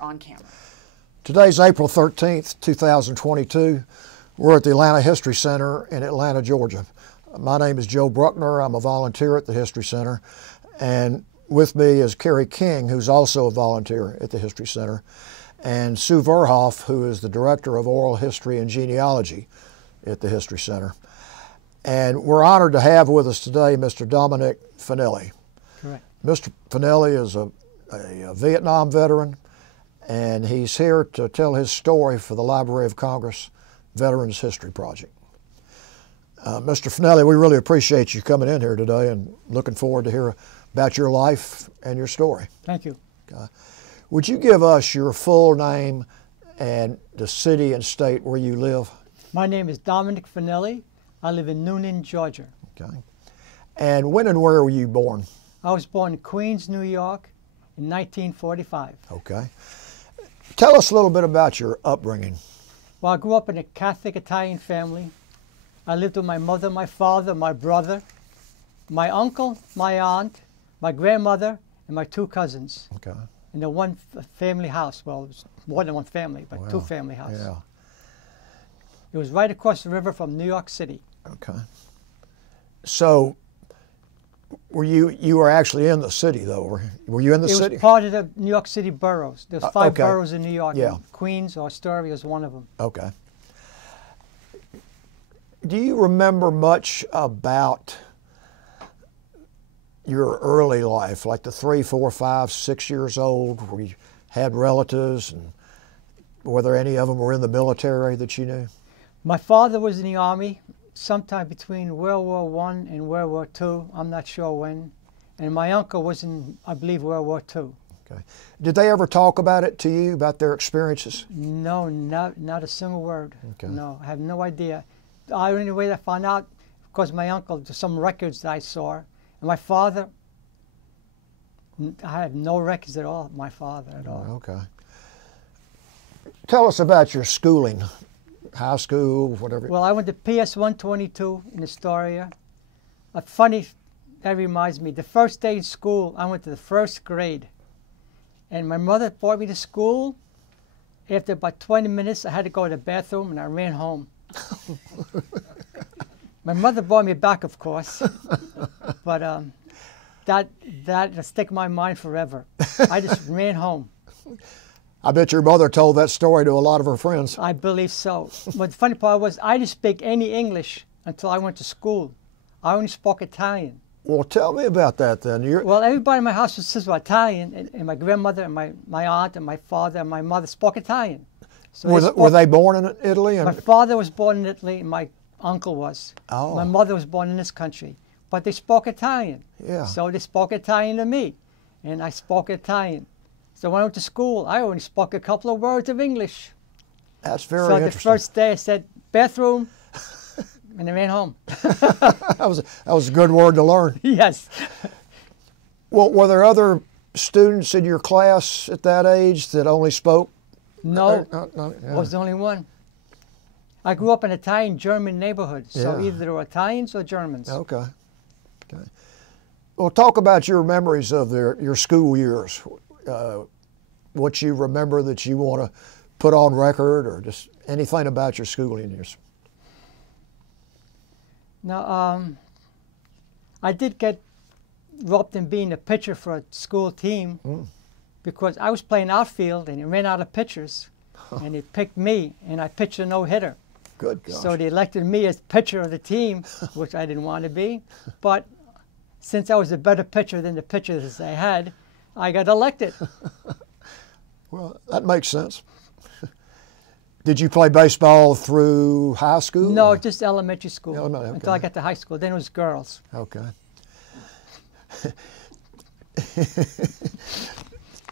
On camera. Today's April 13th, 2022. We're at the Atlanta History Center in Atlanta, Georgia. My name is Joe Bruckner. I'm a volunteer at the History Center. And with me is Carrie King, who's also a volunteer at the History Center, and Sue Verhoff, who is the Director of Oral History and Genealogy at the History Center. And we're honored to have with us today Mr. Dominick Fanelli. Correct. Mr. Fanelli is a Vietnam veteran, and he's here to tell his story for the Library of Congress Veterans History Project. Mr. Fanelli, we really appreciate you coming in here today and looking forward to hear about your life and your story. Thank you. Would you give us your full name and the city and state where you live? My name is Dominick Fanelli. I live in Noonan, Georgia. Okay. And when and where were you born? I was born in Queens, New York in 1945. Okay. Tell us a little bit about your upbringing. Well, I grew up in a Catholic Italian family. I lived with my mother, my father, my brother, my uncle, my aunt, my grandmother, and my two cousins. Okay. In the one family house. Well, it was more than one family, but Wow. two family house. Yeah. It was right across the river from New York City. Okay. So, you were actually in the city though? Were you in the city? It was part of the New York City boroughs. There's five okay. boroughs in New York. Yeah. Queens or Astoria is one of them. Okay. Do you remember much about your early life, like the 3, 4, 5, 6 years old, where you had relatives, and whether any of them were in the military that you knew? My father was in the Army sometime between World War I and World War II. I'm not sure when. And my uncle was in, I believe, World War II. Okay. Did they ever talk about it to you, about their experiences? No, not a single word. Okay. No, I have no idea. The only way I found out, because my uncle, some records that I saw, and my father, I have no records at all, my father at all. Okay. Tell us about your schooling, high school, whatever. Well, I went to PS 122 in Astoria. Funny, that reminds me, the first day in school, I went to the first grade. And my mother brought me to school. After about 20 minutes, I had to go to the bathroom, and I ran home. My mother brought me back, of course. But that'll stick in my mind forever. I just ran home. I bet your mother told that story to a lot of her friends. I believe so. But the funny part was, I didn't speak any English until I went to school. I only spoke Italian. Well, tell me about that then. Well, everybody in my house was Italian, and my grandmother and my aunt and my father and my mother spoke Italian. So were they born in Italy? My father was born in Italy, and my uncle was. Oh. My mother was born in this country. But they spoke Italian. Yeah. So they spoke Italian to me, and I spoke Italian. So when I went to school, I only spoke a couple of words of English. That's very interesting. So the first day I said, bathroom, and I ran home. That was a good word to learn. Yes. Well, were there other students in your class at that age that only spoke? No, yeah. I was the only one. I grew up in an Italian-German neighborhood, so Yeah. either they were Italians or Germans. Okay. Okay. Well, talk about your memories of your school years. What you remember that you want to put on record, or just anything about your schooling years. Now, I did get roped in being a pitcher for a school team because I was playing outfield and it ran out of pitchers, and they picked me, and I pitched a no-hitter. Good gosh. So they elected me as pitcher of the team, which I didn't want to be. But since I was a better pitcher than the pitchers I had, I got elected. Well, that makes sense. Did you play baseball through high school? No, or? just elementary school. Okay. Until I got to high school. Then it was girls. Okay.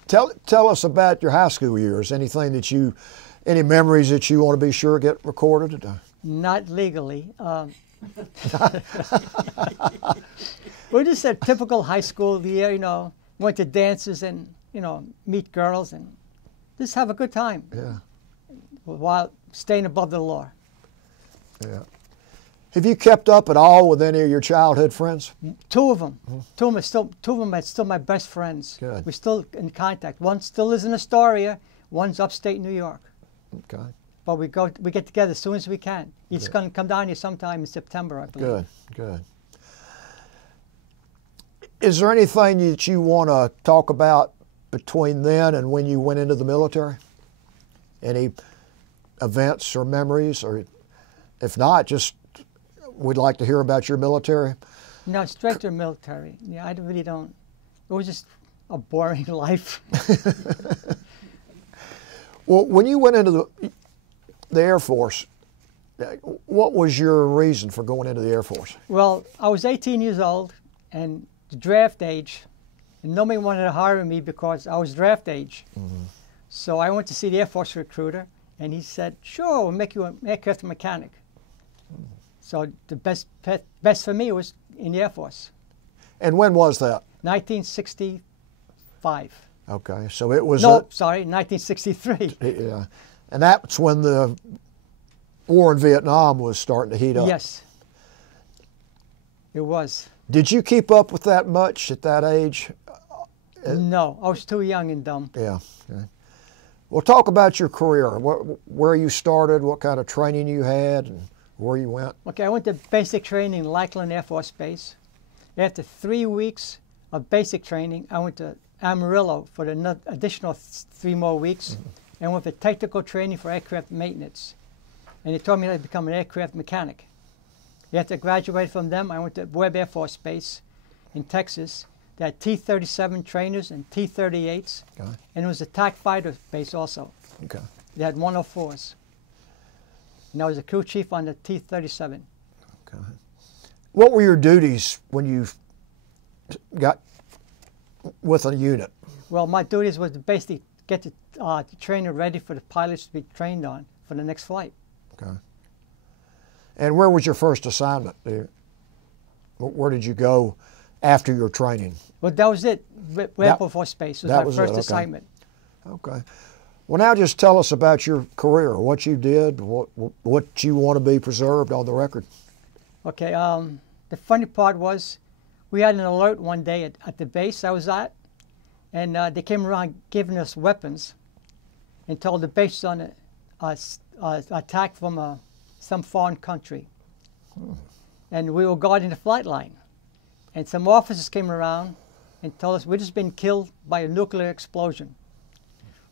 Tell us about your high school years. Any memories that you want to be sure get recorded? Not legally. We're just a typical high school year, you know. Went to dances and, you know, meet girls and just have a good time. Yeah. While staying above the law. Yeah. Have you kept up at all with any of your childhood friends? Two of them. Two of them are still my best friends. Good. We're still in contact. One still lives in Astoria. One's upstate New York. Okay. But we get together as soon as we can. He's going to come down here sometime in September, I believe. Good, good. Is there anything that you want to talk about between then and when you went into the military? Any events or memories? Or if not, just we'd like to hear about your military. No, straight to the military. Yeah, I really don't. It was just a boring life. Well, when you went into the Air Force, what was your reason for going into the Air Force? Well, I was 18 years old and the draft age, and nobody wanted to hire me because I was draft age. Mm-hmm. So I went to see the Air Force recruiter, and he said, "Sure, we'll make you an aircraft mechanic." Mm-hmm. So the best for me was in the Air Force. And when was that? 1965. Okay, so it was... No, sorry, 1963. Yeah, and that's when the war in Vietnam was starting to heat up. Yes, it was. Did you keep up with that much at that age? No, I was too young and dumb. Yeah. Okay. Well, talk about your career. Where you started, what kind of training you had, and where you went. Okay, I went to basic training in Lackland Air Force Base. After 3 weeks of basic training, I went to Amarillo for the additional 3 more weeks, mm-hmm. and went for technical training for aircraft maintenance. And they told me I'd become an aircraft mechanic. After I graduated from them, I went to Webb Air Force Base in Texas. They had T-37 trainers and T-38s, okay. And it was a TAC fighter base also. Okay. They had 104s. And I was a crew chief on the T-37. Okay. What were your duties when you got with a unit? Well, my duties was to basically get the trainer ready for the pilots to be trained on for the next flight. Okay. And where was your first assignment? Where did you go after your training? Well, that was it. Webb Air Force Base was my first assignment. Okay. Well, now just tell us about your career, what you did, what you want to be preserved on the record. Okay. The funny part was we had an alert one day at the base I was at, and they came around giving us weapons and told the base was on an attack from some foreign country. And we were guarding the flight line. And some officers came around and told us we'd just been killed by a nuclear explosion.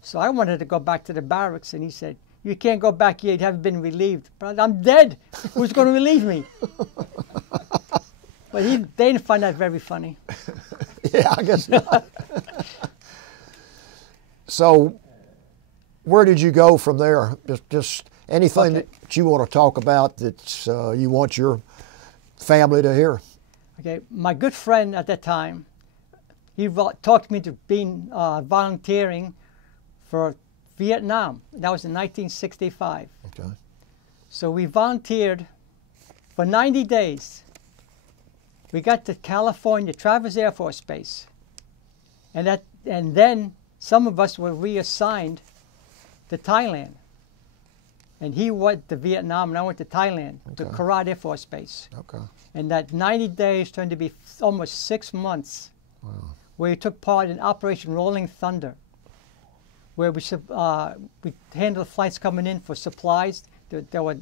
So I wanted to go back to the barracks, and he said, "You can't go back yet, you haven't been relieved." But I'm dead. Who's going to relieve me? But they didn't find that very funny. Yeah, I guess not. So where did you go from there? Just anything that you want to talk about that you want your family to hear? Okay, my good friend at that time, he talked me to being volunteering for Vietnam. That was in 1965. Okay. So we volunteered for 90 days. We got to California, Travis Air Force Base, and then some of us were reassigned to Thailand. And he went to Vietnam, and I went to Thailand, to Karat Air Force Base. Okay. And that 90 days turned to be almost 6 months, where we took part in Operation Rolling Thunder, where we handled flights coming in for supplies that were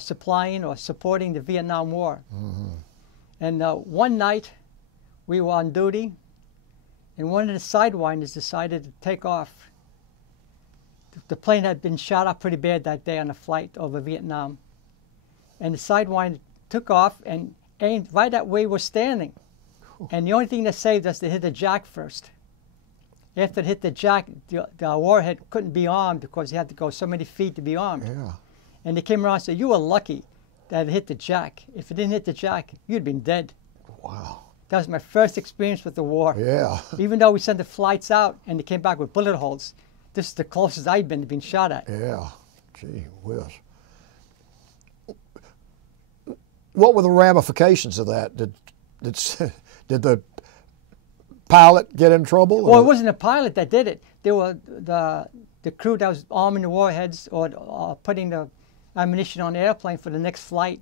supplying or supporting the Vietnam War. Mm-hmm. And one night, we were on duty, and one of the sidewinders decided to take off. The plane had been shot up pretty bad that day on a flight over Vietnam. And the sidewinder took off and aimed right at where we were standing. And the only thing that saved us, they hit the jack first. After it hit the jack, the warhead couldn't be armed because you had to go so many feet to be armed. Yeah. And they came around and said, "You were lucky that it hit the jack. If it didn't hit the jack, you'd been dead." Wow. That was my first experience with the war. Yeah. Even though we sent the flights out and they came back with bullet holes, this is the closest I'd been to being shot at. Yeah. Gee whiz. What were the ramifications of that? Did the pilot get in trouble? Well, it wasn't the pilot that did it. They were the crew that was arming the warheads or putting the ammunition on the airplane for the next flight.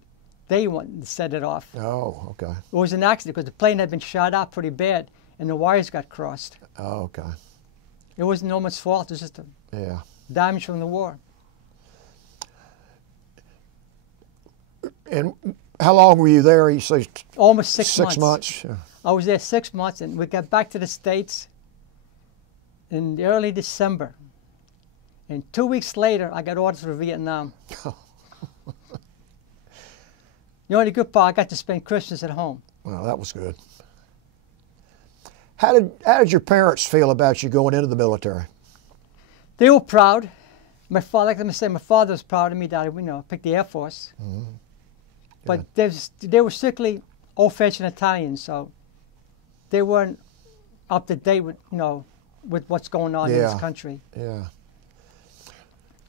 They wanted to set it off. Oh, okay. It was an accident because the plane had been shot out pretty bad and the wires got crossed. Oh, okay. It wasn't no one's fault. It was just Yeah. Damage from the war. And how long were you there? You say Almost 6 months. 6 months. Yeah. I was there 6 months, and we got back to the States in early December. And 2 weeks later, I got orders for Vietnam. The only good part, I got to spend Christmas at home. Well, that was good. How did your parents feel about you going into the military? They were proud. My father, like I said, my father was proud of me that I, picked the Air Force. Mm-hmm. But they were strictly old-fashioned Italians, so they weren't up to date with, with what's going on in this country. Yeah.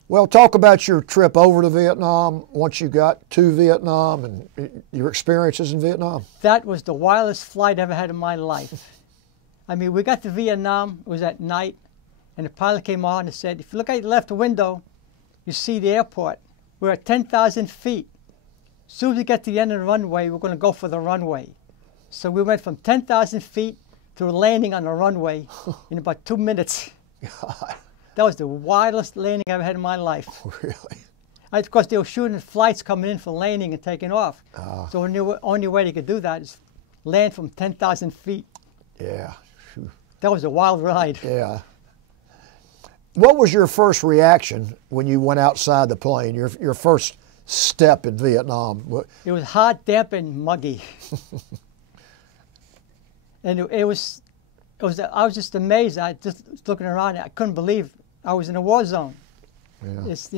Well, talk about your trip over to Vietnam, once you got to Vietnam, and your experiences in Vietnam. That was the wildest flight I ever had in my life. I mean, we got to Vietnam, it was at night, and the pilot came on and said, if you look out your left window, you see the airport. We're at 10,000 feet. As soon as we get to the end of the runway, we're going to go for the runway. So we went from 10,000 feet to a landing on the runway in about 2 minutes. God. That was the wildest landing I've ever had in my life. Really? Of course, they were shooting flights coming in for landing and taking off. So the only way they could do that is land from 10,000 feet. Yeah. Whew. That was a wild ride. Yeah. What was your first reaction when you went outside the plane, your first step in Vietnam? It was hot, damp, and muggy. And I was just amazed. I just looking around, I couldn't believe I was in a war zone. Yeah. It's,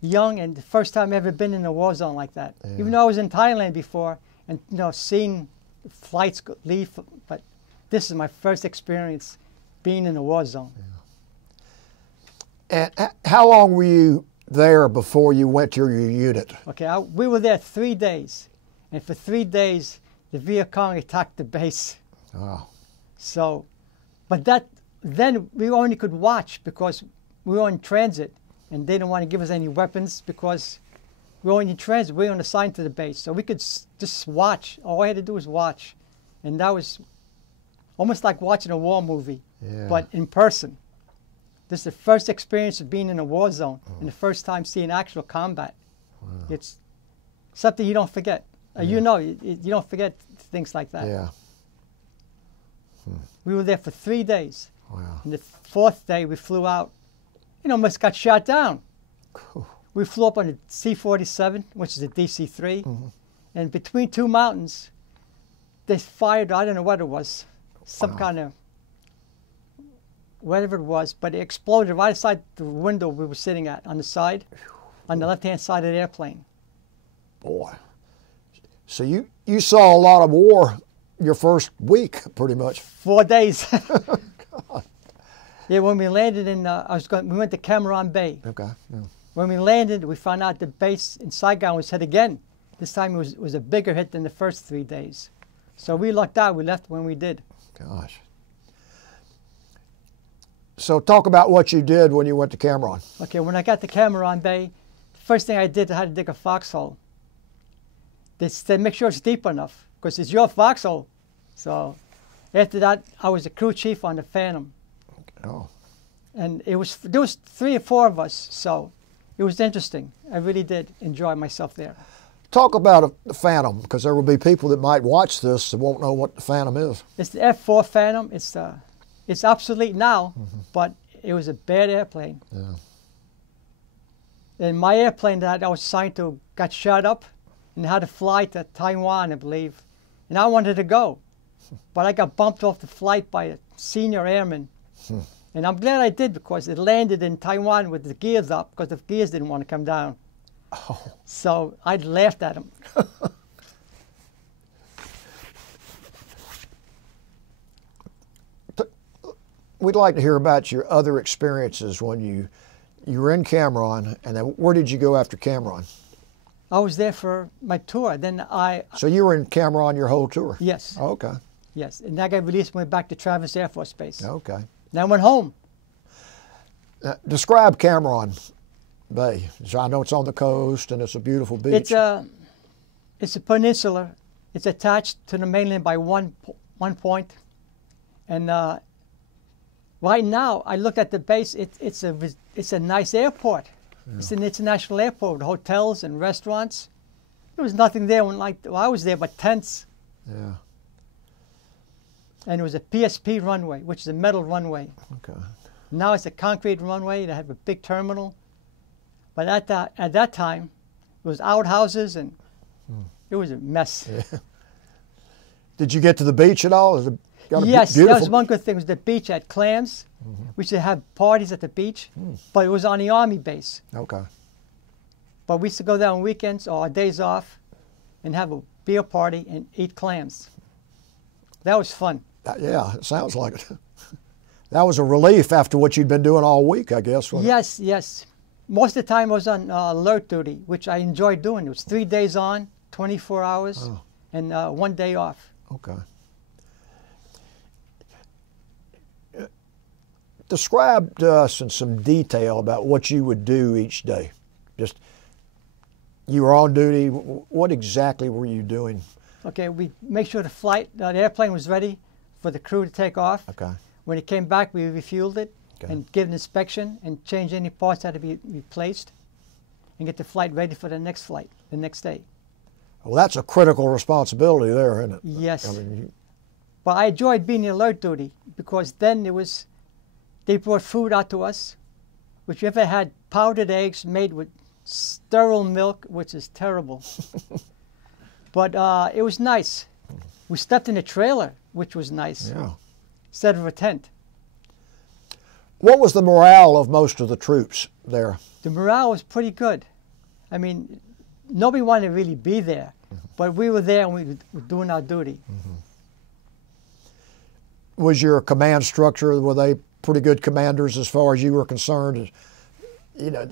young and the first time I've ever been in a war zone like that. Yeah. Even though I was in Thailand before and, seeing flights leave, but this is my first experience being in a war zone. Yeah. And how long were you there before you went to your unit? Okay, we were there 3 days. And for 3 days, the Viet Cong attacked the base. Oh. So, but then we only could watch because we were in transit and they didn't want to give us any weapons because we were in transit. We weren't assigned to the base. So we could just watch. All I had to do was watch. And that was almost like watching a war movie, but in person. This is the first experience of being in a war zone and the first time seeing actual combat. Wow. It's something you don't forget. You don't forget things like that. Yeah. We were there for 3 days. Wow. And the 4th day we flew out, almost got shot down. Cool. We flew up on a C-47, which is a DC-3, and between 2 mountains, they fired, I don't know what it was, some kind of, whatever it was, but it exploded right outside the window we were sitting at, on the side, on the left-hand side of the airplane. Boy. So you saw a lot of war your first week, pretty much. 4 days. God. Yeah, when we landed in, we went to Cam Ranh Bay. Okay. Yeah. When we landed, we found out the base in Saigon was hit again. This time it was a bigger hit than the first 3 days. So we lucked out. We left when we did. Gosh. So talk about what you did when you went to Cam Ranh. Okay, when I got to Cam Ranh Bay, the first thing I did, I had to dig a foxhole. They said, make sure it's deep enough, because it's your foxhole. So after that, I was the crew chief on the Phantom. Oh. And there was 3 or 4 of us, so it was interesting. I really did enjoy myself there. Talk about the Phantom, because there will be people that might watch this that won't know what the Phantom is. It's the F-4 Phantom. It's obsolete now, but it was a bad airplane. Yeah. And my airplane that I was assigned to got shot up and had to fly to Taiwan, I believe. And I wanted to go, but I got bumped off the flight by a senior airman. And I'm glad I did, because it landed in Taiwan with the gears up, because the gears didn't want to come down. Oh. So I laughed at him. We'd like to hear about your other experiences when you were in Cam Ranh, and then where did you go after Cam Ranh? I was there for my tour. Then So you were in Cam Ranh your whole tour? Yes. Oh, okay. Yes, and I got released and went back to Travis Air Force Base. Okay. Then I went home. Describe Cam Ranh Bay. So I know it's on the coast and it's a beautiful beach. It's a peninsula. It's attached to the mainland by one point, and Right now, I look at the base. It's a nice airport. Yeah. It's an international airport with hotels and restaurants. There was nothing there when I was there but tents. Yeah. And it was a PSP runway, which is a metal runway. Okay. Now it's a concrete runway. They have a big terminal. But at that time, it was outhouses and it was a mess. Yeah. Did you get to the beach at all? Yes, that was one good thing. Was the beach had clams. We used to have parties at the beach, but it was on the Army base. Okay. But we used to go there on weekends or our days off and have a beer party and eat clams. That was fun. Yeah, it sounds like it. That was a relief after what you'd been doing all week, I guess. Yes, yes. Most of the time I was on alert duty, which I enjoyed doing. It was 3 days on, 24 hours, and 1 day off. Okay. Describe to us in some detail about what you would do each day. Just, you were on duty. What exactly were you doing? Okay, we make sure the airplane was ready for the crew to take off. Okay. When it came back, we refueled it and give an inspection and change any parts that had to be replaced and get the flight ready for the next flight, the next day. Well, that's a critical responsibility there, isn't it? Yes. I mean, but I enjoyed being in alert duty because then they brought food out to us, which if it had powdered eggs made with sterile milk, which is terrible. But it was nice. We slept in a trailer, which was nice, instead of a tent. What was the morale of most of the troops there? The morale was pretty good. I mean, nobody wanted to really be there, but we were there and we were doing our duty. Was your command structure, were they pretty good commanders as far as you were concerned? You know,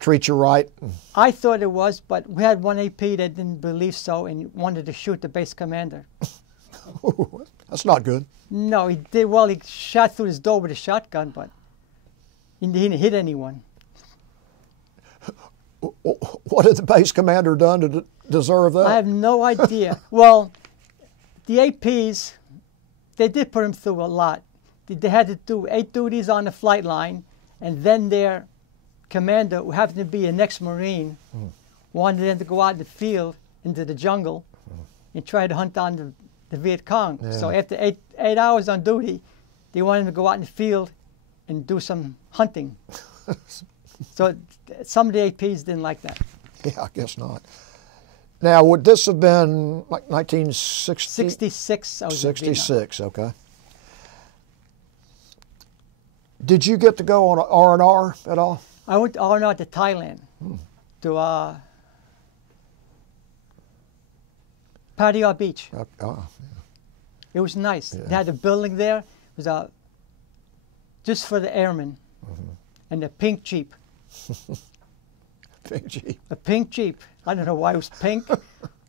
treat you right? I thought it was, but we had one AP that didn't believe so and wanted to shoot the base commander. That's not good. No, he did well. He shot through his door with a shotgun, but he didn't hit anyone. What had the base commander done to deserve that? I have no idea. Well, the APs, they did put him through a lot. They had to do 8 duties on the flight line, and then their commander, who happened to be an ex-Marine, wanted them to go out in the field into the jungle and try to hunt down the Viet Cong. Yeah. So after 8 hours on duty, they wanted him to go out in the field and do some hunting. So some of the APs didn't like that. Yeah, I guess not. Now, would this have been like 1960? 66. I was 66, okay. Did you get to go on R&R at all? I went to R&R to Thailand, to Pattaya Beach. Yeah. It was nice. They had a building there. It was just for the airmen. And a pink Jeep. Pink Jeep. A pink Jeep. I don't know why it was pink,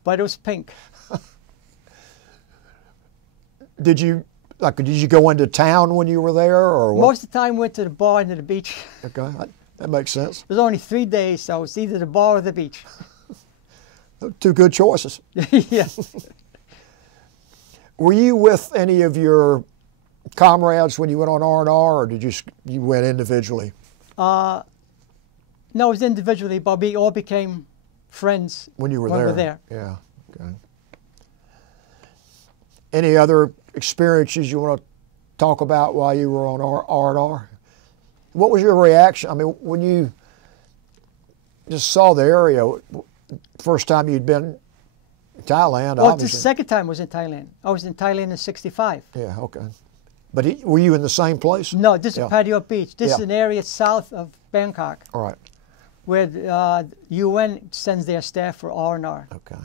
but it was pink. Did you go into town when you were there, or what? Most of the time, we went to the bar and to the beach. Okay, that makes sense. It was only 3 days, so it's either the bar or the beach. 2 good choices. Yeah. Were you with any of your comrades when you went on R&R, or did you went individually? No, it was individually, but we all became friends when you were there. there. Yeah. Okay. Any other experiences you want to talk about while you were on R&R? What was your reaction? I mean, when you just saw the area, first time you'd been in Thailand, well, obviously. the second time I was in Thailand. I was in Thailand in '65. Yeah, okay. But were you in the same place? No, this is Pattaya Beach. This is an area south of Bangkok. All right. Where the UN sends their staff for R&R. Okay.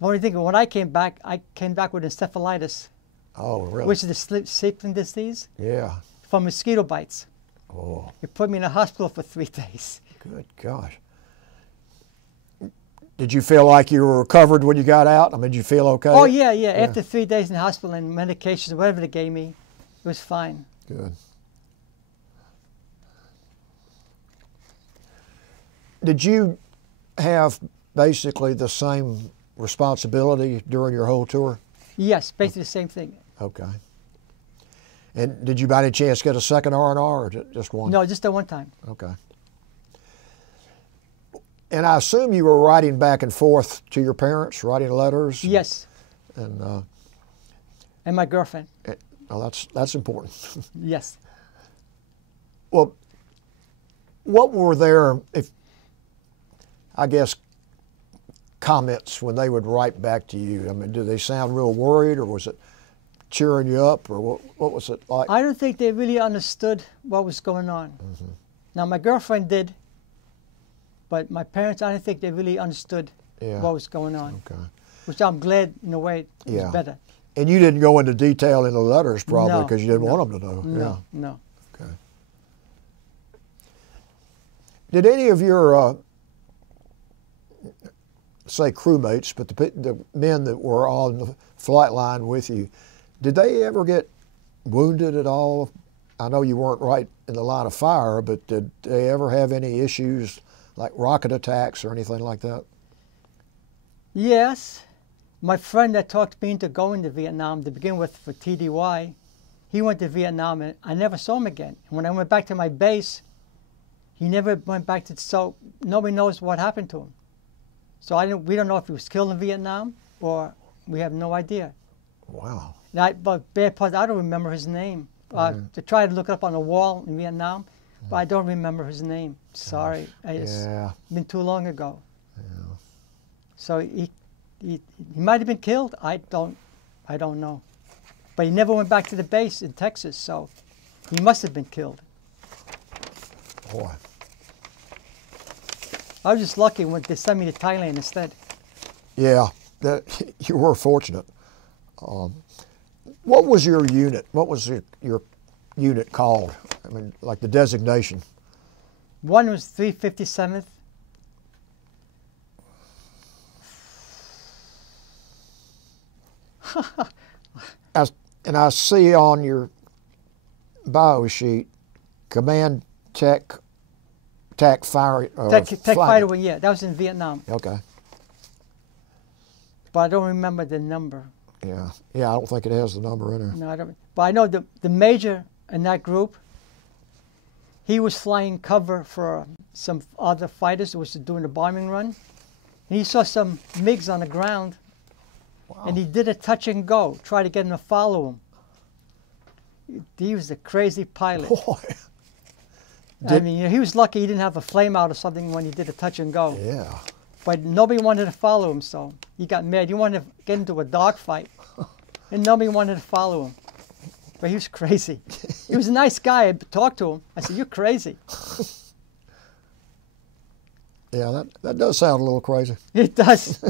Only thing, when I came back with encephalitis. Oh, really? Which is the sleeping disease. Yeah. From mosquito bites. Oh. It put me in a hospital for 3 days. Good gosh. Did you feel like you were recovered when you got out? I mean, did you feel okay? Oh, yeah. After 3 days in the hospital and medications, whatever they gave me, it was fine. Good. Did you have basically the same responsibility during your whole tour? Yes, basically the same thing. Okay. And did you by any chance get a second R&R or just one? No, just the one time. Okay. And I assume you were writing back and forth to your parents, writing letters? Yes. And my girlfriend. Well, that's important. Yes. Well, what were their, I guess, comments when they would write back to you? I mean, do they sound real worried, or was it cheering you up, or what was it like? I don't think they really understood what was going on. Mm-hmm. Now, my girlfriend did, but my parents, I don't think they really understood what was going on. Okay. Which I'm glad, in a way, it was better. And you didn't go into detail in the letters, probably, No, because you didn't no, want them to know. No, no. Okay. Did any of your, say, crewmates, but the men that were on the flight line with you, did they ever get wounded at all? I know you weren't right in the line of fire, but did they ever have any issues like rocket attacks or anything like that? Yes. My friend that talked me into going to Vietnam to begin with for TDY, he went to Vietnam and I never saw him again. And when I went back to my base, he never went back to, so nobody knows what happened to him. So we don't know if he was killed in Vietnam or we have no idea. Wow. But bad part, I don't remember his name. To try to look it up on a wall in Vietnam, but I don't remember his name. Sorry. It's been too long ago. Yeah. So he might have been killed. I don't know. But he never went back to the base in Texas, so he must have been killed. Boy. I was just lucky when they sent me to Thailand instead. Yeah, you were fortunate. What was your unit? What was your unit called? I mean, like the designation? One was 357th. And I see on your bio sheet, Command Tech Fire. Tech Fighter Wing, yeah, that was in Vietnam. Okay. But I don't remember the number. Yeah, I don't think it has the number in there. No, I don't. But I know the major in that group, he was flying cover for some other fighters who was doing a bombing run. And he saw some MiGs on the ground. Wow. And he did a touch and go, try to get him to follow him. He was a crazy pilot. Boy. I mean, he was lucky he didn't have a flame out or something when he did a touch and go. Yeah. But nobody wanted to follow him, so he got mad. He wanted to get into a dogfight, and nobody wanted to follow him. But he was crazy. He was a nice guy. I talked to him. I said, "You're crazy." Yeah, that does sound a little crazy. It does.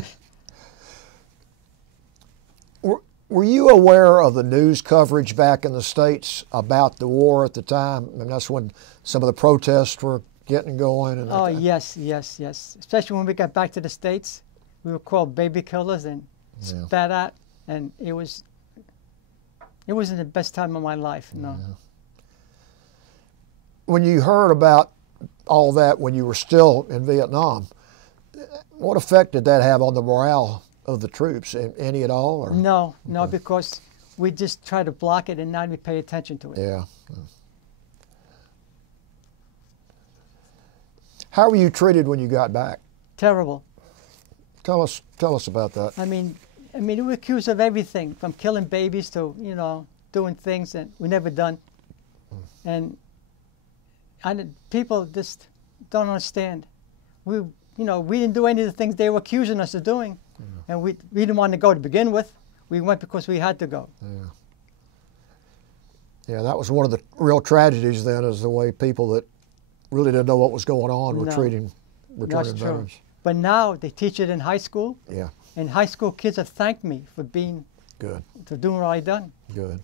Were you aware of the news coverage back in the States about the war at the time? I mean, that's when some of the protests were getting going. And oh, yes. Especially when we got back to the States. We were called baby killers and spat at. And it wasn't the best time of my life, no. Yeah. When you heard about all that when you were still in Vietnam, what effect did that have on the morale of the troops? Any at all? Or? No, because we just try to block it and not even pay attention to it. Yeah. How were you treated when you got back? Terrible. Tell us about that. I mean, we were accused of everything, from killing babies to, doing things that we never done. And people just don't understand. We didn't do any of the things they were accusing us of doing. And we didn't want to go to begin with. We went because we had to go. Yeah, that was one of the real tragedies then, is the way people that really didn't know what was going on were treating returning veterans. But now they teach it in high school. Yeah. And high school kids have thanked me for being good, for doing what I done. Good.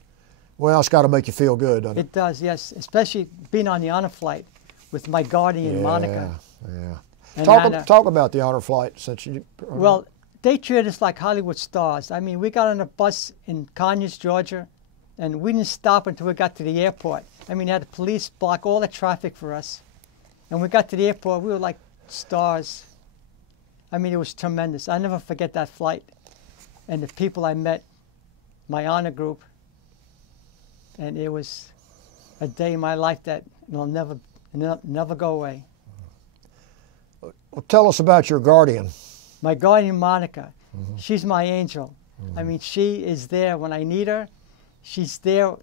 Well, it's got to make you feel good, doesn't it? It does, yes. Especially being on the honor flight with my guardian, Monica. Yeah. And talk about the honor flight, since you. Well, they treated us like Hollywood stars. I mean, we got on a bus in Conyers, Georgia, and we didn't stop until we got to the airport. I mean, they had the police block all the traffic for us. And we got to the airport, we were like stars. I mean, it was tremendous. I'll never forget that flight. And the people I met, my honor group. and it was a day in my life that will never go away. Well, tell us about your guardian. My guardian, Monica, she's my angel. I mean, she is there when I need her. She's there,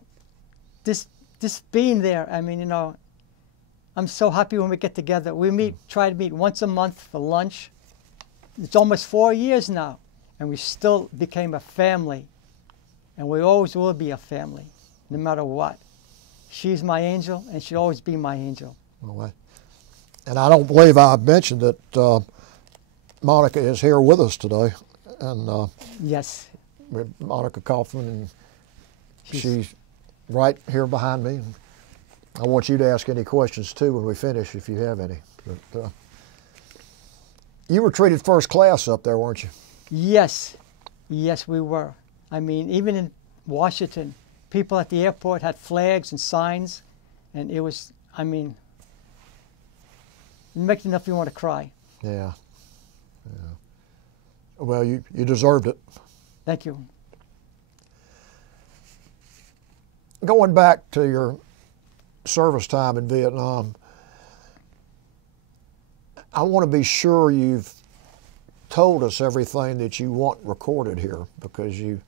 just being there. I mean, you know, I'm so happy when we get together. We try to meet once a month for lunch. It's almost 4 years now, and we still became a family. And we always will be a family, no matter what. She's my angel, and she'll always be my angel. Well, and I don't believe I've mentioned that Monica is here with us today. And yes. With Monica Kaufman, and she's right here behind me. I want you to ask any questions too when we finish, if you have any. But, you were treated first class up there, weren't you? Yes, yes, we were. I mean, even in Washington, people at the airport had flags and signs, and it was, I mean, it makes enough you want to cry. Yeah, yeah. Well, you deserved it. Thank you. Going back to your service time in Vietnam, I want to be sure you've told us everything that you want recorded here, because you're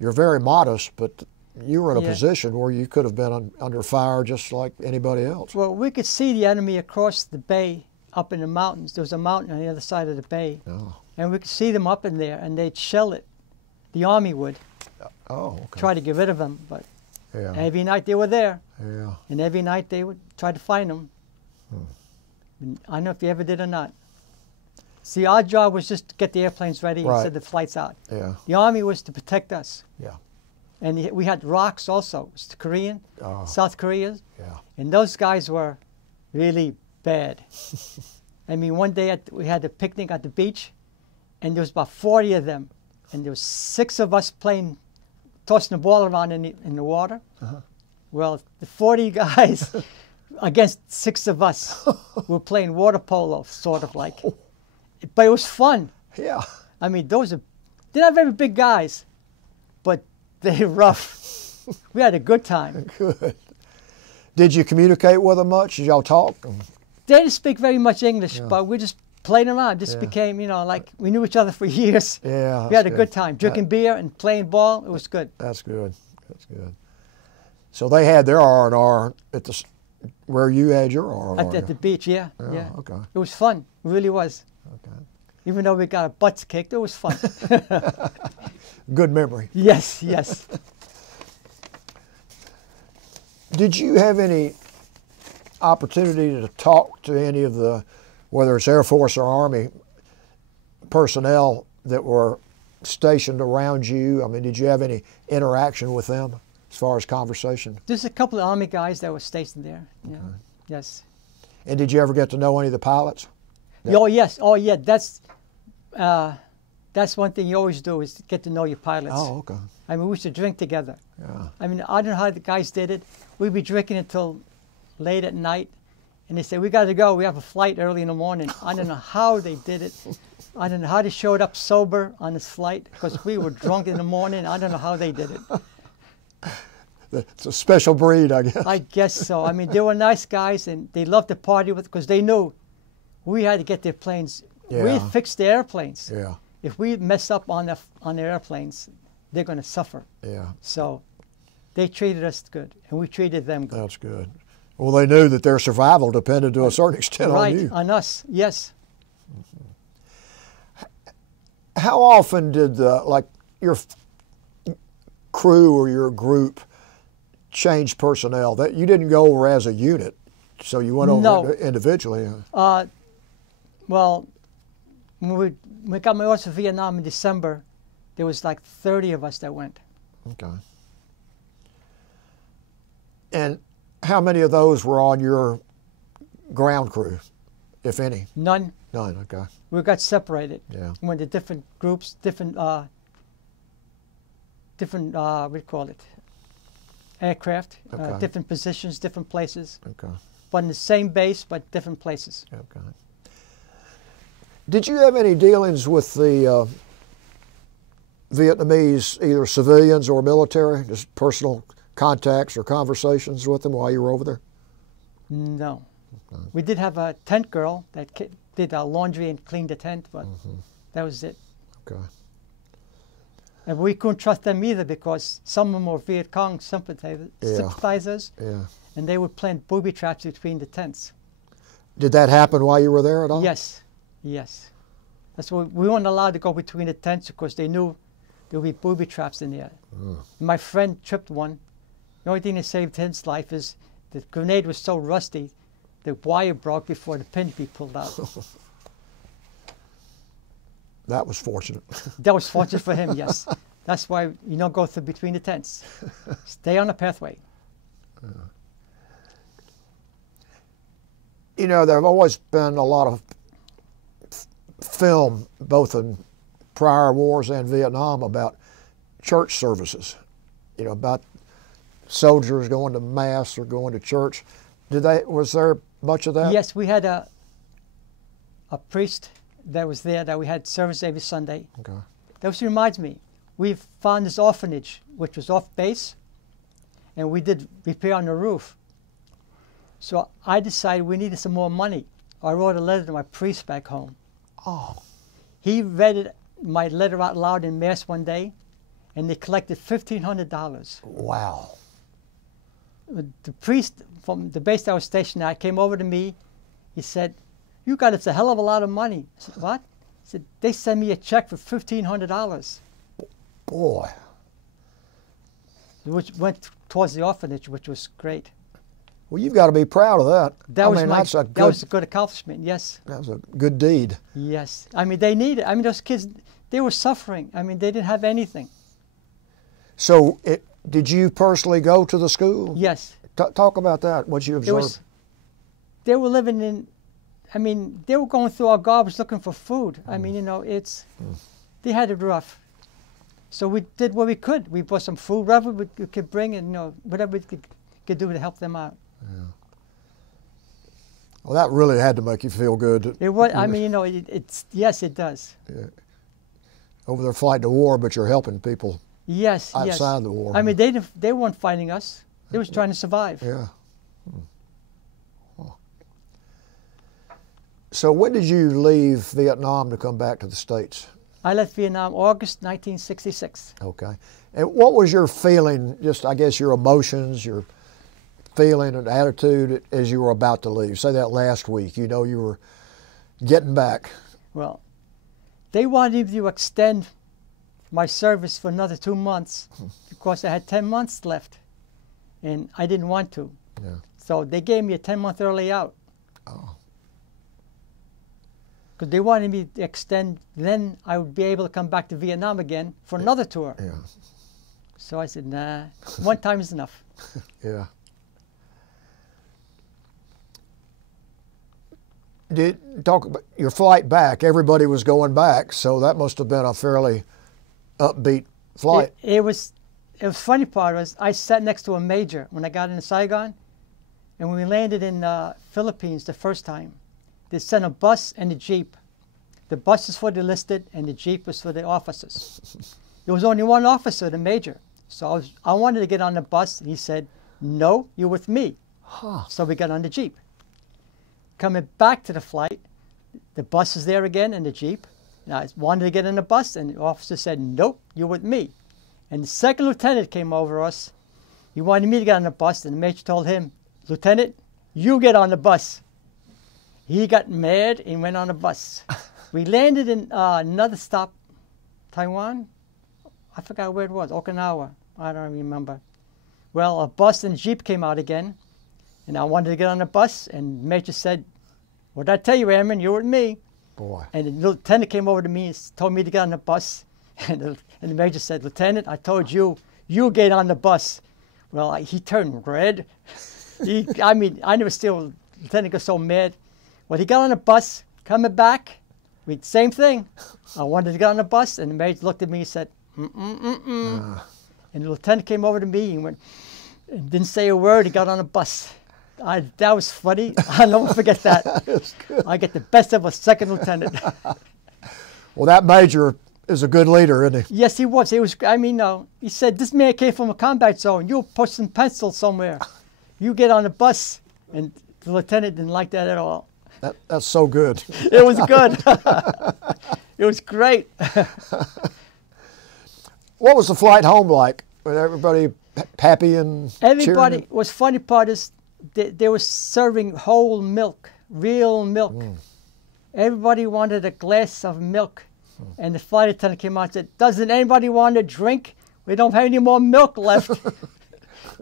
very modest, but you were in a position where you could have been under fire just like anybody else. Well, we could see the enemy across the bay up in the mountains. There was a mountain on the other side of the bay. Oh. And we could see them up in there, and they'd shell it. The Army would. Oh, okay. Try to get rid of them, but yeah. every night they were there. Yeah. And every night they would try to find them. I don't know if you ever did or not. See, our job was just to get the airplanes ready and send the flights out. Yeah. The Army was to protect us. Yeah. And we had ROKs also. It was the Korean, South Korea. Yeah. And those guys were really bad. I mean, one day we had a picnic at the beach, and there was about 40 of them. And there was 6 of us tossing the ball around in the water. Well, the 40 guys against 6 of us were playing water polo, sort of like. But it was fun. Yeah. I mean, they're not very big guys, but they're rough. We had a good time. Good. Did you communicate with them much? Did y'all talk? They didn't speak very much English, but we just played around. Just became, you know, like we knew each other for years. Yeah. We had a good time. Drinking beer and playing ball. It was good. That's good. That's good. So they had their R&R at where you had your R&R? At the beach, yeah. Okay. It was fun. It really was. Okay. Even though we got our butts kicked, it was fun. Good memory. Yes, yes. Did you have any opportunity to talk to any of the, whether it's Air Force or Army personnel that were stationed around you? I mean, did you have any interaction with them as far as conversation? There's a couple of Army guys that were stationed there. Yeah. Okay. Yes. And did you ever get to know any of the pilots? Yeah. Oh yes. Oh yeah. That's one thing you always do, is get to know your pilots. Oh, okay. I mean, we used to drink together. Yeah. I mean, I don't know how the guys did it. We'd be drinking until late at night, and they say, "We got to go. We have a flight early in the morning." I don't know how they did it. I don't know how they showed up sober on this flight, because we were drunk in the morning. I don't know how they did it. It's a special breed, I guess. I guess so. I mean, they were nice guys, and they loved to party with, because they knew we had to get their planes. Yeah. We fixed the airplanes. Yeah. If we mess up on their airplanes, they're going to suffer. Yeah. So they treated us good, and we treated them good. That's good. Well, they knew that their survival depended to a certain extent on you. Right, on us, yes. How often did your crew or your group change personnel? That you didn't go over as a unit, so you went over individually. Well, when we got my orders for Vietnam in December, there was like 30 of us that went. Okay. And how many of those were on your ground crew, if any? None. None, okay. We got separated. Yeah. We went to different groups, different what do you call it? Aircraft, Okay. different positions, different places. Okay. But in the same base, but different places. Okay. Did you have any dealings with the Vietnamese, either civilians or military, just personal contacts or conversations with them while you were over there? No. We did have a tent girl that did our laundry and cleaned the tent, but that was it. Okay. And we couldn't trust them either because some of them were Viet Cong sympathizers, and they would plant booby traps between the tents. Did that happen while you were there at all? Yes, yes. That's why we weren't allowed to go between the tents because they knew there would be booby traps in there. My friend tripped one. The only thing that saved his life is the grenade was so rusty, the wire broke before the pin could be pulled out. That was fortunate. That was fortunate for him, yes. That's why you don't go through between the tents. Stay on the pathway. You know, there have always been a lot of film, both in prior wars and Vietnam, about church services. You know, about soldiers going to mass or going to church. Was there much of that? Yes, we had a priest that was there that we had service every Sunday. Okay. That also reminds me, we found this orphanage which was off base, and we did repair on the roof. So I decided we needed some more money. I wrote a letter to my priest back home. Oh. He read my letter out loud in mass one day, and they collected $1,500. Wow. The priest from the base that I was stationed at came over to me. He said, "You got it's a hell of a lot of money." I said, "What?" He said, "They sent me a check for $1,500. Boy. Which went towards the orphanage, which was great. Well, you've got to be proud of that. That was a good accomplishment, yes. That was a good deed. Yes. I mean, they needed it. I mean, those kids, they were suffering. I mean, they didn't have anything. So, did you personally go to the school? Yes. Talk about that, what you observed. They were living in, I mean, they were going through our garbage looking for food. I mean, you know, they had it rough. So we did what we could. We bought some food, whatever we could bring, and, you know, whatever we could do to help them out. Yeah. Well, that really had to make you feel good. It was. I mean, you know, yes, it does. Yeah. Over there fighting the war, but you're helping people. Yes, outside the war. I mean, they weren't fighting us. They was trying to survive. Yeah. Well. So when did you leave Vietnam to come back to the States? I left Vietnam August 1966. Okay. And what was your feeling, just I guess your emotions, your feeling and attitude as you were about to leave? Say that last week, you know, you were getting back. Well, they wanted me to extend my service for another 2 months because I had 10 months left, and I didn't want to. Yeah. So they gave me a 10-month early out. Oh. Because they wanted me to extend, then I would be able to come back to Vietnam again for another tour. Yeah. So I said, nah, one time is enough. Yeah. Talk about your flight back. Everybody was going back, so that must have been a fairly upbeat flight. It was funny part was I sat next to a major when I got into Saigon, and when we landed in the Philippines the first time, they sent a bus and a jeep. The bus is for the enlisted, and the jeep was for the officers. There was only one officer, the major. So I wanted to get on the bus, and he said, "No, you're with me." Huh. So we got on the jeep. Coming back to the flight, the bus is there again and the jeep. And I wanted to get in the bus, and the officer said, "Nope, you're with me." And the second lieutenant came over us. He wanted me to get on the bus, and the major told him, "Lieutenant, you get on the bus." He got mad and went on the bus. We landed in another stop, Taiwan. I forgot where it was, Okinawa. I don't remember. Well, a bus and a jeep came out again, and I wanted to get on the bus, and the major said, "What did I tell you, Airman? You're with me." Boy. And the lieutenant came over to me and told me to get on the bus. And the major said, "Lieutenant, I told you, you get on the bus." Well, he turned red. I mean, I never seen a lieutenant get so mad. Well, he got on the bus, coming back, same thing. I wanted to get on the bus, and the major looked at me and said, And the lieutenant came over to me and went, and didn't say a word. He got on the bus. That was funny. I'll never forget that. I get the best of a second lieutenant. Well, that major is a good leader, isn't he? Yes, he was. I mean, no. He said, this man came from a combat zone. You'll push some pencils somewhere. You get on the bus. And the lieutenant didn't like that at all. That's so good. It was good. It was great. What was the flight home like? Was everybody happy and Everybody, cheering? what's funny part is they were serving whole milk, real milk. Everybody wanted a glass of milk. And the flight attendant came out and said, doesn't anybody want a drink? We don't have any more milk left.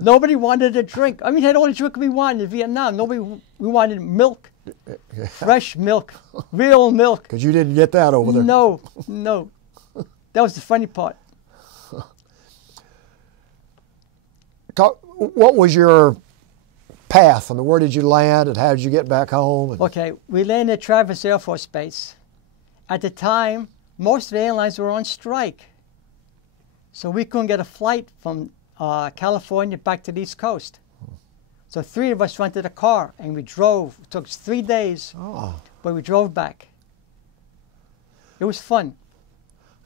Nobody wanted a drink. I mean, had all the drink we wanted in Vietnam. We wanted milk, fresh milk, real milk. Because you didn't get that over there. No, no. That was the funny part. What was your path? I mean, where did you land and how did you get back home? Okay, we landed at Travis Air Force Base. At the time, most of the airlines were on strike. So we couldn't get a flight from California back to the East Coast. So 3 of us rented a car and we drove. It took us 3 days, but we drove back. It was fun.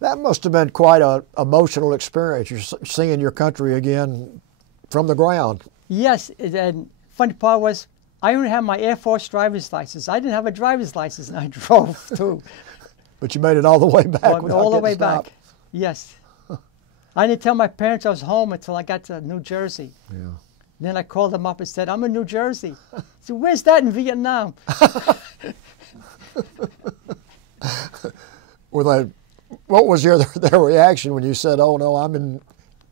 That must have been quite an emotional experience. You're seeing your country again from the ground. Yes, and funny part was I only had my Air Force driver's license. I didn't have a driver's license and I drove too. But you made it all the way back. All the way back, yes. I didn't tell my parents I was home until I got to New Jersey. Yeah. Then I called them up and said, I'm in New Jersey. I said, where's that in Vietnam? What was their reaction when you said, oh no, I'm in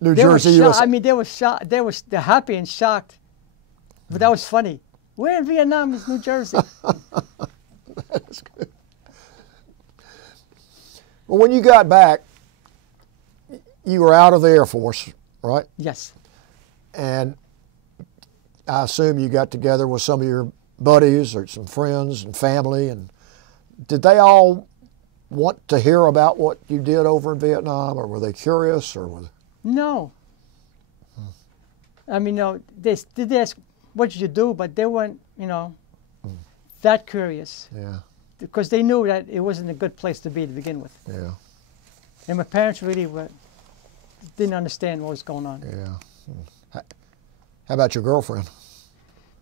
New Jersey, USA? I mean, they were shocked. They're happy and shocked. But that was funny. Where in Vietnam is New Jersey? That's good. Well, when you got back, you were out of the Air Force, right? Yes. And I assume you got together with some of your buddies or some friends and family. And did they all want to hear about what you did over in Vietnam, or were they curious? No. I mean, no, they did ask, what did you do? But they weren't, that curious. Yeah. Because they knew that it wasn't a good place to be to begin with. Yeah. And my parents really didn't understand what was going on. Yeah. How about your girlfriend?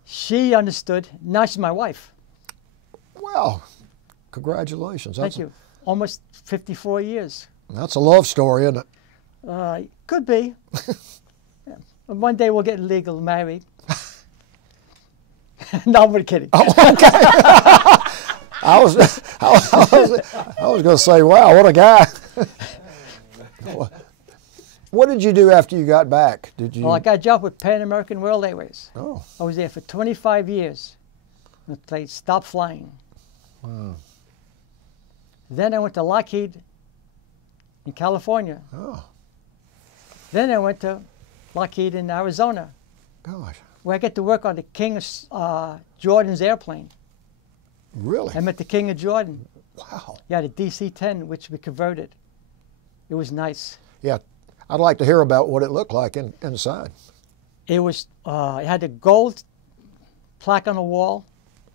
She understood. Now she's my wife. Well, congratulations. Thank you. Almost 54 years. That's a love story, isn't it? Could be. Yeah. One day we'll get legal married. No, I'm kidding. Oh, okay. I was going to say, wow, what a guy. What did you do after you got back? Well, I got a job with Pan American World Airways. Oh. I was there for 25 years. They stopped flying. Wow. Then I went to Lockheed in California. Oh. Then I went to Lockheed in Arizona. Gosh. Where I get to work on the King of Jordan's airplane. Really? I met the King of Jordan. Wow. Yeah, the DC-10, which we converted. It was nice. Yeah, I'd like to hear about what it looked like inside. It was. It had a gold plaque on the wall,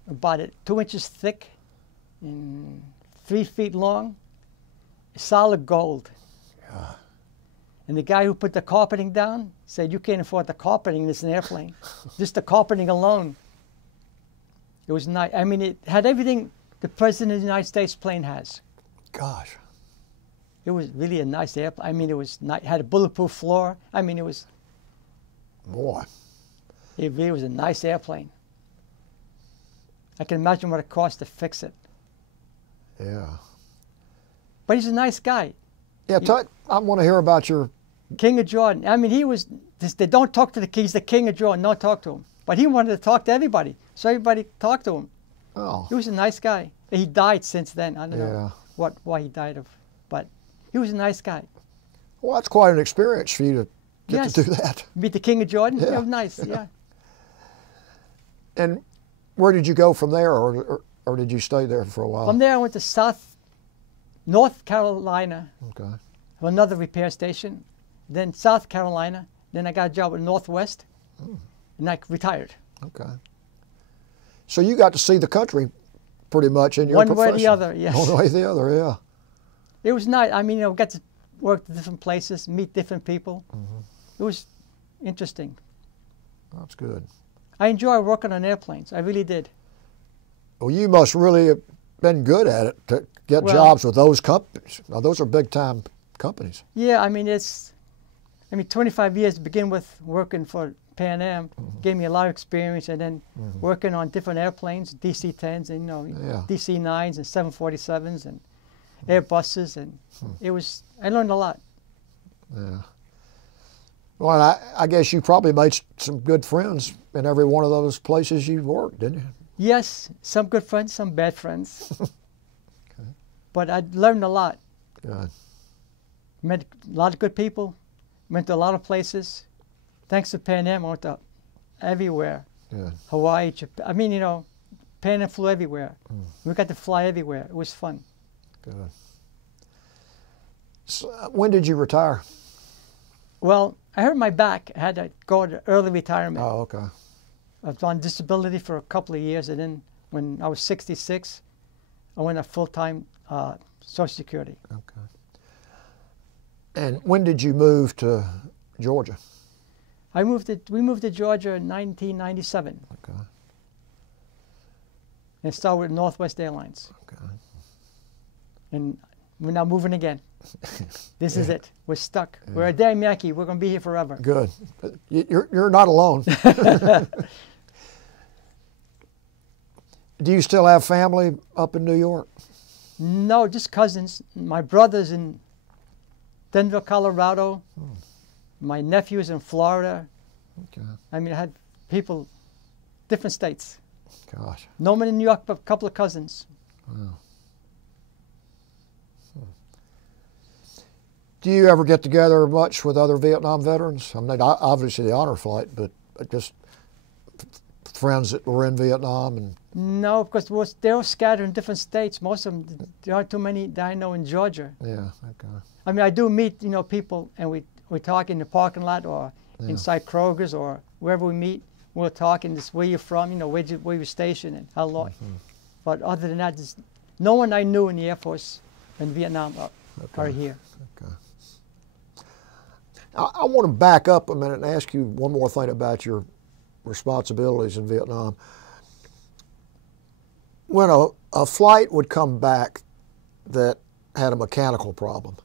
about 2 inches thick, and 3 feet long. Solid gold. Yeah. And the guy who put the carpeting down said, "You can't afford the carpeting in this airplane. Just the carpeting alone." It was nice. I mean, it had everything the President of the United States plane has. Gosh. It was really a nice airplane. I mean, it was nice. It had a bulletproof floor. I mean, it was. Boy. It really was a nice airplane. I can imagine what it cost to fix it. Yeah. But he's a nice guy. Yeah, I want to hear about your... King of Jordan. I mean, he was... They don't talk to the king. He's the King of Jordan. Don't talk to him. But he wanted to talk to everybody. So everybody talked to him. Oh. He was a nice guy. He died since then. I don't know why he died of. But he was a nice guy. Well, that's quite an experience for you to get to do that. Meet the King of Jordan? Yeah. It was nice, yeah. And where did you go from there, or did you stay there for a while? From there, I went to North Carolina. Okay. Another repair station. Then South Carolina. Then I got a job with Northwest. And I retired. Okay. So you got to see the country pretty much in your profession. One way or the other, yes. One way or the other, yeah. It was nice. I mean, got to work at different places, meet different people. It was interesting. That's good. I enjoy working on airplanes. I really did. Well, you must really have been good at it to get jobs with those companies. Now, those are big-time companies. Yeah, I mean, 25 years to begin with working for Pan Am gave me a lot of experience, and then working on different airplanes, DC-10s and DC-9s and 747s and Airbuses, and I learned a lot. Yeah. Well, I guess you probably made some good friends in every one of those places you worked, didn't you? Yes, some good friends, some bad friends. But I learned a lot. Good. Met a lot of good people, went to a lot of places. Thanks to Pan Am, I went to everywhere. Good. Hawaii, Japan. I mean, Pan Am flew everywhere. We got to fly everywhere. It was fun. Good. So, when did you retire? Well, I hurt my back. I had to go to early retirement. Oh, okay. I was on disability for a couple of years, and then when I was 66, I went on full-time Social Security. Okay. And when did you move to Georgia? We moved to Georgia in 1997. Okay. And started with Northwest Airlines. Okay. And we're now moving again. This is it. We're stuck. We're a damn Yankee. We're going to be here forever. Good. You're not alone. Do you still have family up in New York? No, just cousins. My brother's in Denver, Colorado. My nephew's in Florida. Okay. I mean, I had people, different states. Gosh. No one in New York, but a couple of cousins. Wow. Do you ever get together much with other Vietnam veterans? I mean, obviously the honor flight, but just friends that were in Vietnam and. No, because they were scattered in different states. Most of them, there aren't too many that I know in Georgia. Yeah, okay. I mean, I do meet, people, and we talk in the parking lot or inside Kroger's or wherever we meet. We'll talk and just where you're from, where you're stationed and how long. But other than that, there's no one I knew in the Air Force in Vietnam are here. Okay. I want to back up a minute and ask you one more thing about your responsibilities in Vietnam. When a flight would come back that had a mechanical problem,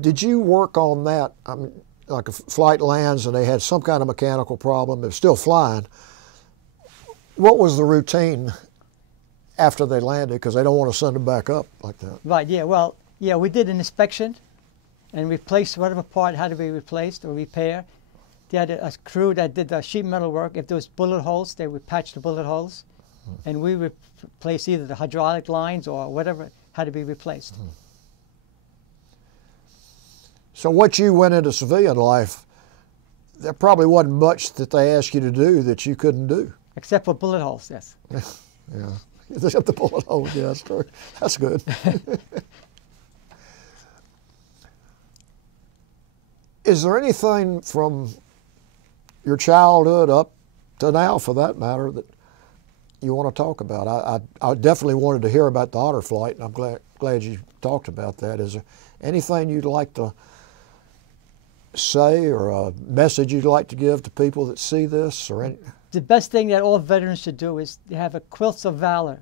did you work on that? I mean, like a flight lands and they had some kind of mechanical problem, they're still flying. What was the routine after they landed? Because they don't want to send them back up like that. Right, yeah, well, yeah, we did an inspection and replaced whatever part had to be replaced or repaired. They had a crew that did the sheet metal work. If there was bullet holes, they would patch the bullet holes. And we replaced either the hydraulic lines or whatever had to be replaced. So what you went into civilian life, there probably wasn't much that they asked you to do that you couldn't do. Except for bullet holes, yes. Yeah, except the bullet holes, yeah, that's true. That's good. Is there anything from your childhood up to now, for that matter, that you want to talk about? I definitely wanted to hear about the honor flight, and I'm glad you talked about that. Is there anything you'd like to say or a message you'd like to give to people that see this? Or The best thing that all veterans should do is to have a Quilts of Valor,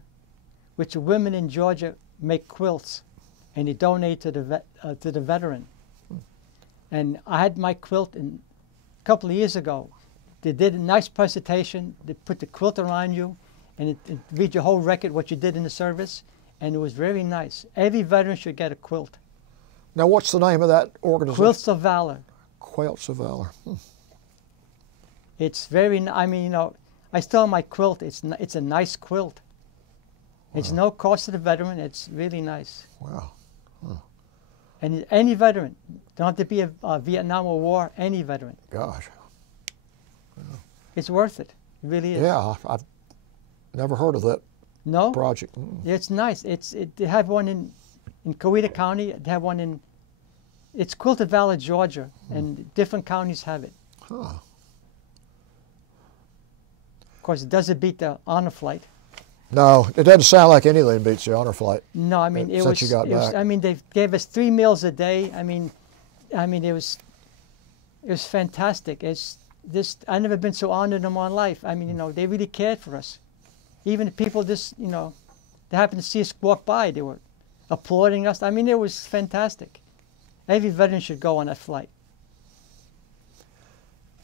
which women in Georgia make quilts, and they donate to the veteran. And I had my quilt a couple of years ago. They did a nice presentation. They put the quilt around you, and it reads your whole record, what you did in the service, and it was very nice. Every veteran should get a quilt. Now, what's the name of that organization? Quilts of Valor. Quilts of Valor. It's very, I mean, I still have my quilt. It's a nice quilt. It's no cost to the veteran. It's really nice. Wow. Huh. And any veteran, don't have to be a Vietnam or war, any veteran. Gosh. Yeah. It's worth it. It really is. Yeah, I've never heard of that project. It's nice. They have one in Coweta County. They have one in, it's Quilted Valley, Georgia, and different counties have it. Huh. Of course, it doesn't beat the honor flight. No, it doesn't sound like anything beats the honor flight. No, I mean, Since you got back. I mean, they gave us 3 meals a day. I mean, it was fantastic. It's just, I've never been so honored in my life. I mean, you know, they really cared for us. Even people just, you know, they happened to see us walk by, they were applauding us. I mean, it was fantastic. Every veteran should go on that flight.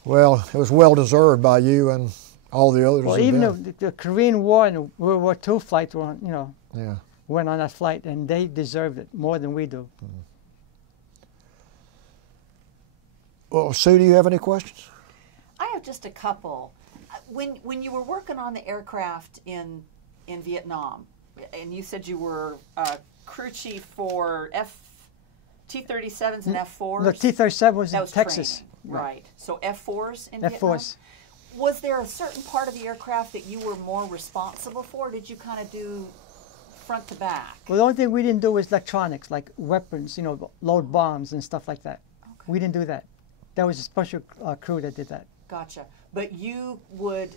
Well, it was well deserved by you and all the others. Well, even the Korean War and the World War II flight were on, you know, yeah, went on that flight, and they deserved it more than we do. Well, Sue, do you have any questions? I have just a couple. When you were working on the aircraft in Vietnam, and you said you were crew chief for T-37s and F-4s? The T-37 was in was Texas. Training, right. So F-4s in F-4s. Vietnam? Was there a certain part of the aircraft that you were more responsible for? Or did you kind of do front to back? Well, the only thing we didn't do was electronics, like weapons, you know, load bombs and stuff like that. Okay. We didn't do that. That was a special crew that did that. Gotcha. But you would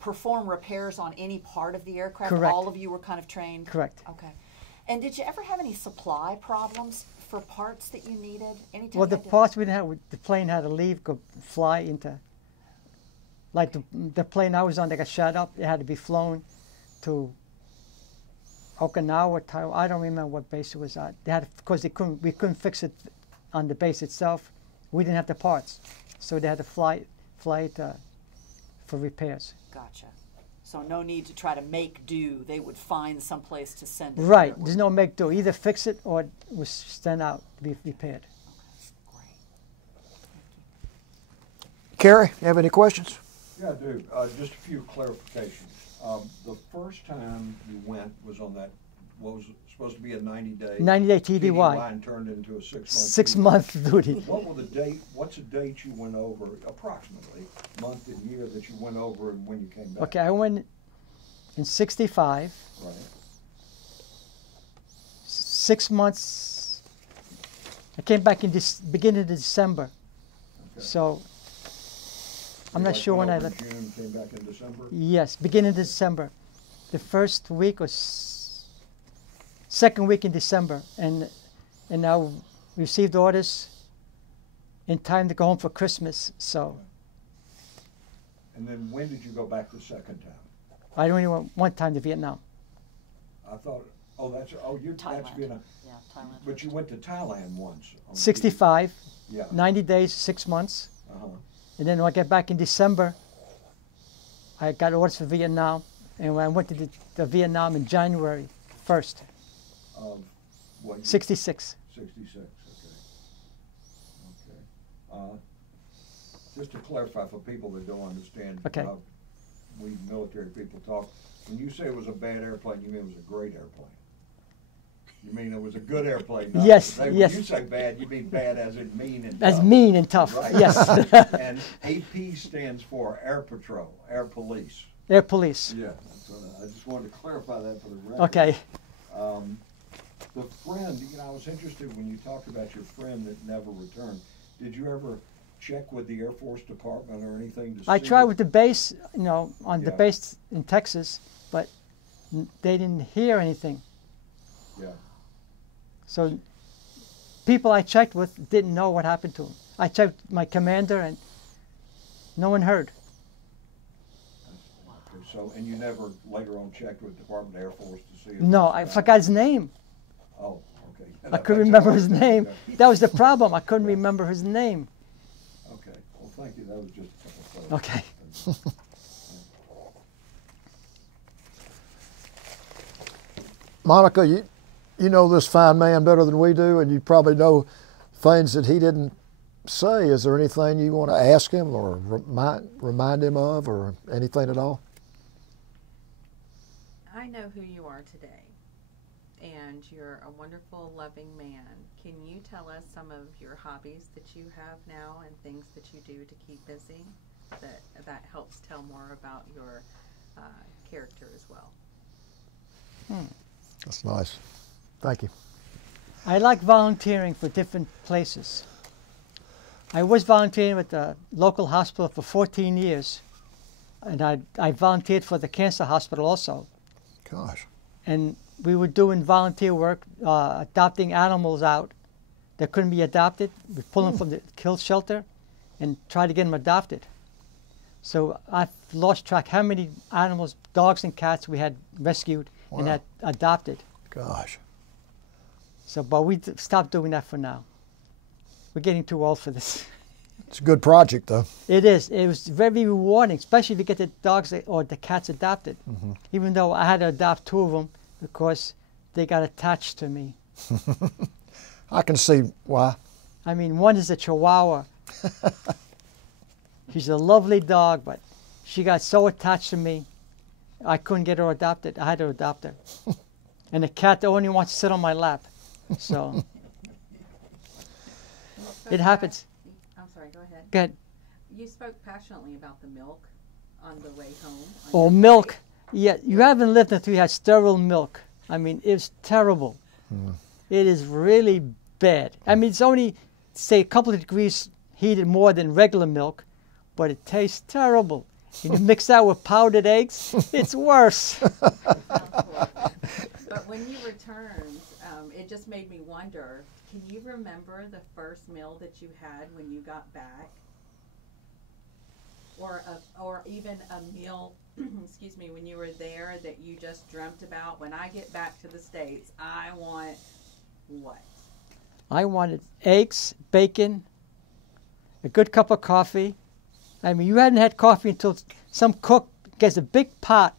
perform repairs on any part of the aircraft? Correct. All of you were kind of trained? Correct. Okay. And did you ever have any supply problems for parts that you needed? Anytime Well, you the had to- parts we didn't have, the plane had to leave, go fly into, like the plane I was on that got shot up, it had to be flown to Okinawa or Taiwan. I don't remember what base it was at. They had, because we couldn't fix it on the base itself. We didn't have the parts, so they had to fly it for repairs. Gotcha. So no need to try to make do. They would find some place to send it. Right. There's no make do. Either fix it or it was sent out to be repaired. Okay, great. Kerry, you have any questions? Yeah, I do. Just a few clarifications. The first time you went was on that, what was supposed to be a 90-day 90-day TDY. and turned into a 6-month. 6 month duty. What were the date? What's the date you went over, approximately, month and year that you went over and when you came back? Okay, I went in 65. Right. 6 months. I came back in beginning of December. Okay. So I'm You not like sure when I went over left. in June, came back in December? Yes, beginning of December. The first week was second week in December, and I received orders in time to go home for Christmas. So And then when did you go back the second time? I only went one time to Vietnam. I thought, that's Thailand. Vietnam. Yeah, Thailand. But you went to Thailand once. on 65, Yeah. 90 days, 6 months. Uh-huh. And then when I get back in December, I got orders for Vietnam. And when I went to Vietnam in January 1st, What year? 66. 66, okay. Just to clarify for people that don't understand Okay. how we military people talk, when you say it was a bad airplane, you mean it was a great airplane? You mean it was a good airplane? not Yes, when yes. you say bad, you mean bad as in mean and As tough. mean and tough, Right. yes. And AP stands for Air Patrol, Air Police. Air Police. Yeah, I just wanted to clarify that for the record. Okay. The friend, I was interested when you talked about your friend that never returned. Did you ever check with the Air Force Department or anything to see? I tried with the base, on the Yeah. base in Texas, but they didn't hear anything. Yeah. So people I checked with didn't know what happened to him. I checked my commander and no one heard. Okay, so, and you never later on checked with Department of Air Force to see? if No, it I was forgot his name. Oh, okay. I couldn't remember his name. That was the problem. I couldn't remember his name. Okay, well, thank you. That was just a couple of Okay. Monica, you know this fine man better than we do, and you probably know things that he didn't say. Is there anything you want to ask him or remind him of or anything at all? I know who you are today, and you're a wonderful, loving man. Can you tell us some of your hobbies that you have now and things that you do to keep busy that helps tell more about your character as well? That's nice. Thank you. I like volunteering for different places. I was volunteering with the local hospital for 14 years, and I volunteered for the cancer hospital also. Gosh. And we were doing volunteer work, adopting animals out that couldn't be adopted. We pull them from the kill shelter and try to get them adopted. So I've lost track how many animals, dogs and cats we had rescued and had adopted. Gosh. So, but we stopped doing that for now. We're getting too old for this. It's a good project, though. It is. It was very rewarding, especially if you get the dogs or the cats adopted. Even though I had to adopt 2 of them because they got attached to me. I can see why. I mean, one is a Chihuahua. She's a lovely dog, but she got so attached to me, I couldn't get her adopted. I had to adopt her. And the cat only wants to sit on my lap. So it happens. I'm sorry, go ahead. Go ahead. You spoke passionately about the milk on the way home. Oh, milk. Yeah, you haven't lived until you had sterile milk. I mean, it's terrible. It is really bad. I mean, it's only, say, a couple of degrees heated more than regular milk, but it tastes terrible. And you mix that with powdered eggs, it's worse. But when you returned, it just made me wonder, can you remember the first meal that you had when you got back? Or even a meal, excuse me, when you were there that you just dreamt about? When I get back to the States, I want what? I wanted eggs, bacon, a good cup of coffee. I mean, you hadn't had coffee until some cook gets a big pot,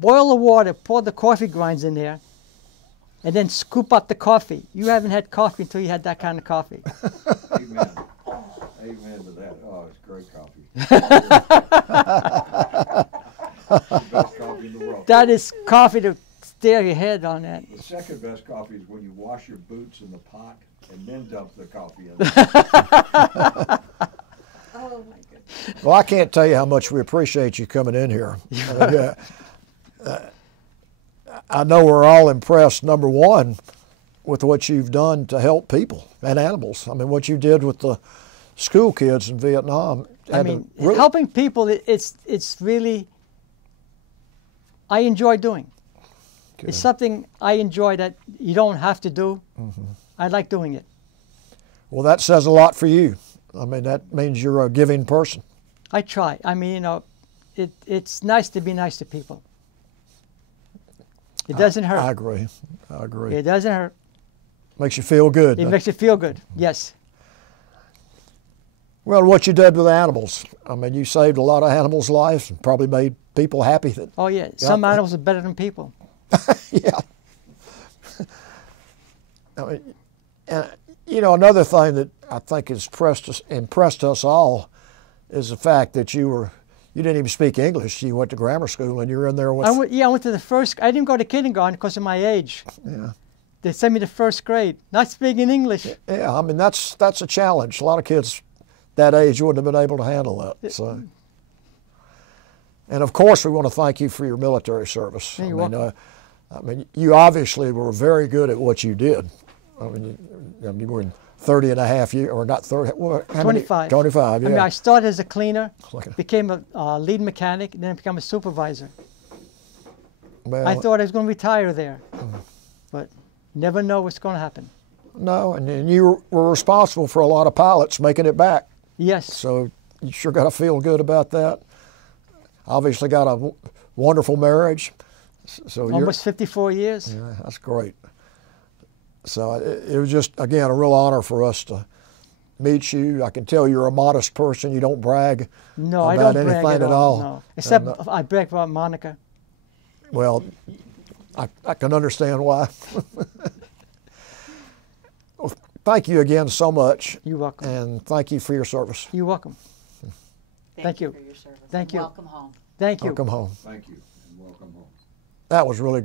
boil the water, pour the coffee grinds in there, and then scoop up the coffee. You haven't had coffee until you had that kind of coffee. Amen. Amen to that. Oh, it's great coffee. It's the best coffee in the world. That is coffee to stare your head on that. The second best coffee is when you wash your boots in the pot and then dump the coffee in. Oh my goodness. Well, I can't tell you how much we appreciate you coming in here. I know we're all impressed, number one, with what you've done to help people and animals. I mean, what you did with the school kids in Vietnam. I mean, helping people, it's really, I enjoy doing. Good. It's something I enjoy that you don't have to do. I like doing it. Well, that says a lot for you. I mean, that means you're a giving person. I try. I mean, you know, it's nice to be nice to people. It doesn't hurt. I agree. I agree. It doesn't hurt. Makes you feel good. It makes you feel good. Yes. Well, what you did with animals. I mean, you saved a lot of animals' lives and probably made people happy. Oh, yeah. Some animals are better than people. Yeah. I mean, and, you know, another thing that I think has impressed us all is the fact that you didn't even speak English. You went to grammar school and you were in there with... I went to the first... I didn't go to kindergarten because of my age. Yeah. They sent me to first grade, not speaking English. Yeah, I mean, that's a challenge. A lot of kids that age wouldn't have been able to handle that. So. And of course, we want to thank you for your military service. You're welcome. I mean, you obviously were very good at what you did. I mean, you were in 30 and a half years, or not 30, what, how 25. 25, yeah. I mean, I started as a cleaner, Okay. became a lead mechanic, then I became a supervisor. Well, I thought I was going to retire there, but never know what's going to happen. No, and you were responsible for a lot of pilots making it back. Yes. So you sure got to feel good about that. Obviously got a wonderful marriage. So Almost 54 years. Yeah, that's great. So it was just, again, a real honor for us to meet you. I can tell you're a modest person. You don't brag No, about I don't anything brag at all. No. Except I brag about Monica. Well, I can understand why. Well, thank you again so much. You're welcome. And thank you for your service. You're welcome. Thank you. for your service. Thank you. Welcome home. Thank you. Welcome home. Thank you, and welcome home. That was really good.